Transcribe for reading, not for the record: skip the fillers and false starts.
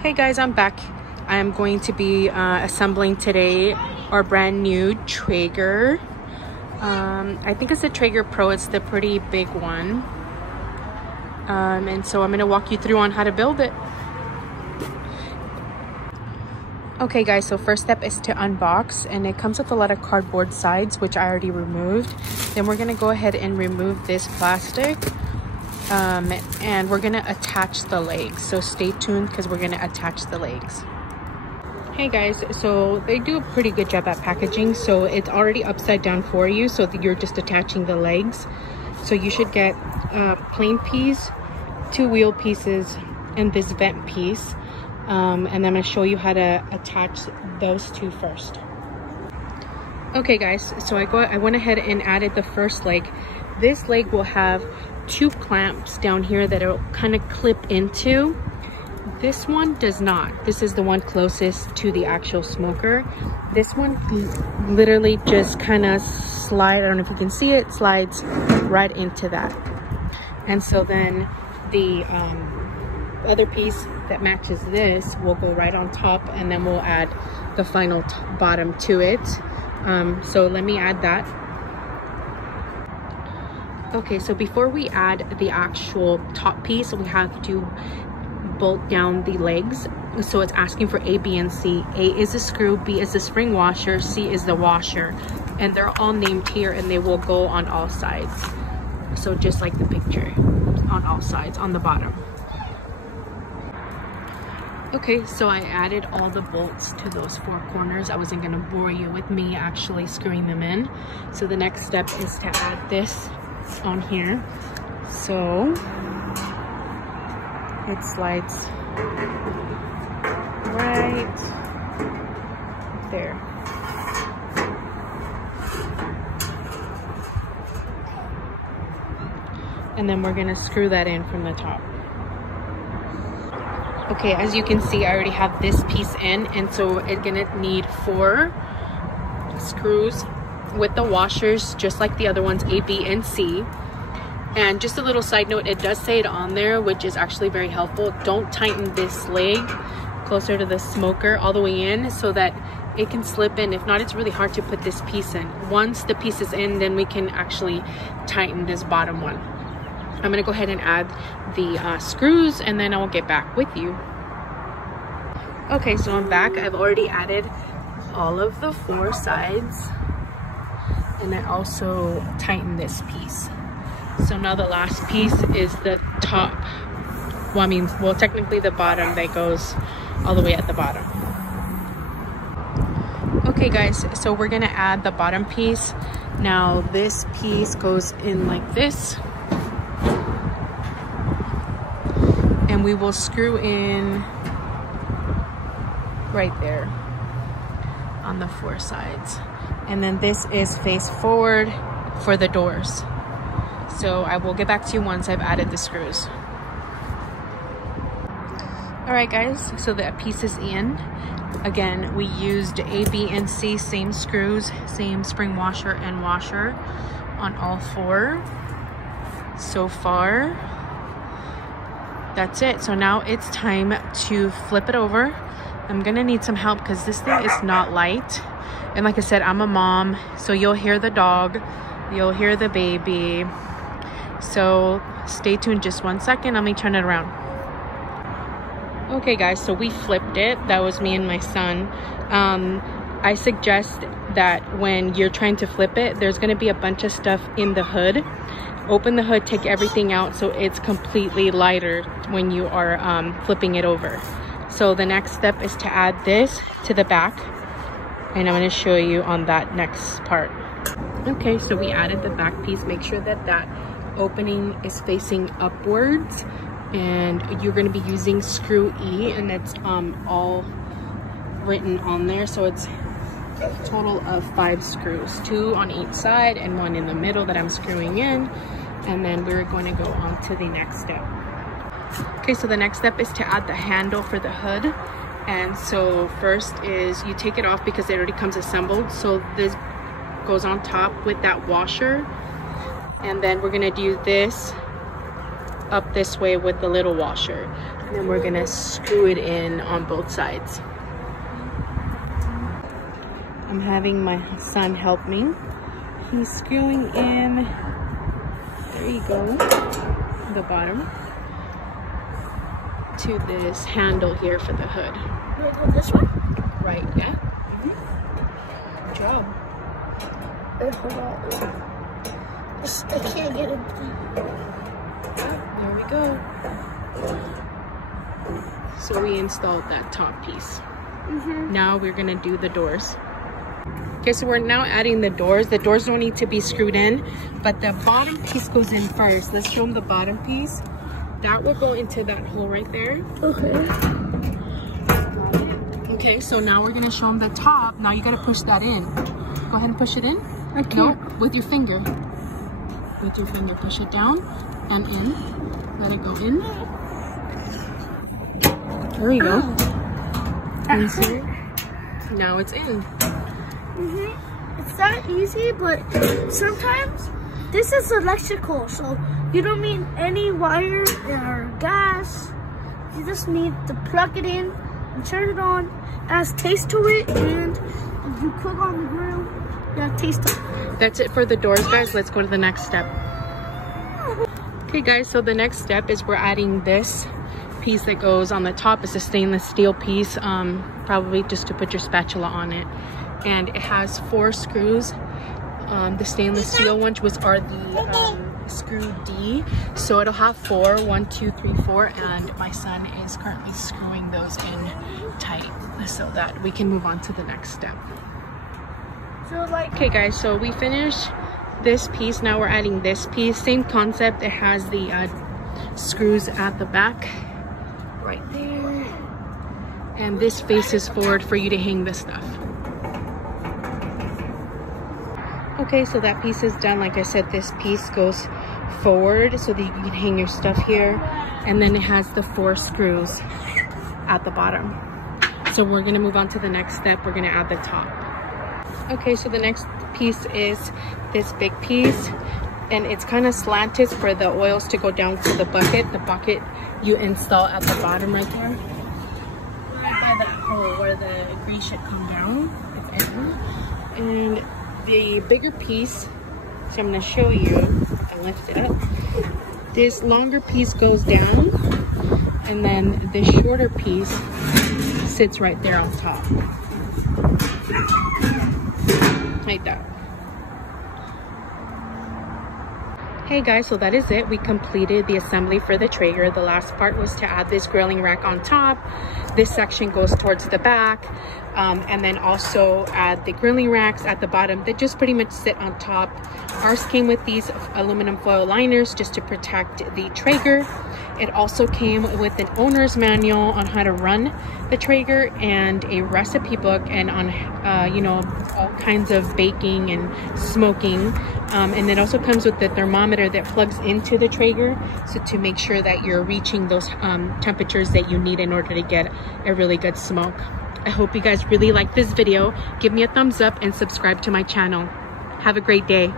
Hey guys, I'm back. I am going to be assembling today our brand new Traeger. I think it's the Traeger Pro. It's the pretty big one. And so I'm going to walk you through on how to build it. Okay guys, so first step is to unbox, and it comes with a lot of cardboard sides, which I already removed. Then we're going to go ahead and remove this plastic. And we're gonna attach the legs, so stay tuned because we're gonna attach the legs. Hey guys, so they do a pretty good job at packaging. So it's already upside down for you, so that you're just attaching the legs. So you should get plain piece, 2 wheel pieces, and this vent piece, and I'm gonna show you how to attach those two first. Okay guys, so I went ahead and added the first leg. This leg will have 2 clamps down here that it'll kind of clip into. This one does not. This is the one closest to the actual smoker. This one literally just kind of slide, I don't know if you can see it, slides right into that. And so then the other piece that matches this will go right on top, and then we'll add the final bottom to it. So let me add that. Okay, so before we add the actual top piece, we have to bolt down the legs. So it's asking for A, B, and C. A is the screw, B is the spring washer, C is the washer. And they're all named here, and they will go on all sides. So just like the picture, on all sides, on the bottom. Okay, so I added all the bolts to those 4 corners. I wasn't gonna bore you with me actually screwing them in. So the next step is to add this on here, so it slides right there. And then we're gonna screw that in from the top. Okay, as you can see, I already have this piece in, and so it's gonna need 4 screws with the washers, just like the other ones, A, B, and C. And just a little side note, it does say it on there, which is actually very helpful. Don't tighten this leg closer to the smoker all the way in, so that it can slip in. If not, it's really hard to put this piece in. Once the piece is in, then we can actually tighten this bottom one. I'm gonna go ahead and add the screws, and then I will get back with you. Okay, so I'm back. I've already added all of the 4 sides. And I also tightened this piece. So now the last piece is the top. Well, technically the bottom that goes all the way at the bottom. Okay guys, so we're gonna add the bottom piece. Now this piece goes in like this. And we will screw in right there on the 4 sides. And then this is face forward for the doors. So I will get back to you once I've added the screws. All right guys, so the piece is in. Again, we used A, B, and C, same screws, same spring washer and washer on all 4. So far, that's it. So now it's time to flip it over. I'm gonna need some help because this thing is not light. And like I said, I'm a mom, so you'll hear the dog, you'll hear the baby. So stay tuned just 1 second. Let me turn it around. Okay guys, so we flipped it. That was me and my son. I suggest that when you're trying to flip it, there's gonna be a bunch of stuff in the hood. Open the hood, take everything out so it's completely lighter when you are flipping it over. So the next step is to add this to the back. And I'm going to show you on that next part. Okay, so we added the back piece. Make sure that that opening is facing upwards, and you're going to be using screw E, and that's all written on there. So it's a total of 5 screws, 2 on each side and 1 in the middle that I'm screwing in. And then we're going to go on to the next step. Okay, so the next step is to add the handle for the hood. And so first is you take it off because it already comes assembled. So this goes on top with that washer. And then we're gonna do this up this way with the little washer. And then we're gonna screw it in on both sides. I'm having my son help me. He's screwing in, there you go, the bottom to this handle here for the hood. Go this way? Right, yeah. Good job. I can't get it. There we go. So we installed that top piece. Now we're gonna do the doors. Okay, so we're now adding the doors. The doors don't need to be screwed in, but the bottom piece goes in first. Let's show them the bottom piece. That will go into that hole right there. Okay. Okay, so now we're gonna show them the top. Now you gotta push that in. Go ahead and push it in. I can't. No, with your finger. With your finger, push it down and in. Let it go in. There we go. And see? Now it's in. It's not easy, but sometimes this is electrical, so you don't need any wire or gas. You just need to plug it in and turn it on. It has taste to it, and if you cook on the grill, you have taste to it. That's it for the doors, guys. Let's go to the next step. Okay, guys, so the next step is we're adding this piece that goes on the top. It's a stainless steel piece, probably just to put your spatula on it. And it has 4 screws. The stainless steel ones, which are the screw D. So it'll have 4, 1, 2, 3, 4. And my son is currently screwing those in tight so that we can move on to the next step. Okay, guys, so we finished this piece. Now we're adding this piece. Same concept. It has the screws at the back right there. And this faces forward for you to hang the stuff. Okay, so that piece is done. Like I said, this piece goes forward so that you can hang your stuff here. And then it has the 4 screws at the bottom. So we're gonna move on to the next step. We're gonna add the top. Okay, so the next piece is this big piece. And it's kind of slanted for the oils to go down to the bucket. The bucket you install at the bottom right there. Right by that hole where the grease should come down. It's in. And the bigger piece, so I'm going to show you, I lift it up. This longer piece goes down, and then this shorter piece sits right there on top. Like that. Hey guys, so that is it. We completed the assembly for the Traeger. The last part was to add this grilling rack on top. This section goes towards the back. And then also add the grilling racks at the bottom that just pretty much sit on top. Ours came with these aluminum foil liners just to protect the Traeger. It also came with an owner's manual on how to run the Traeger and a recipe book and on you know, all kinds of baking and smoking. And it also comes with the thermometer that plugs into the Traeger, so to make sure that you're reaching those temperatures that you need in order to get a really good smoke. I hope you guys really like this video. Give me a thumbs up and subscribe to my channel. Have a great day.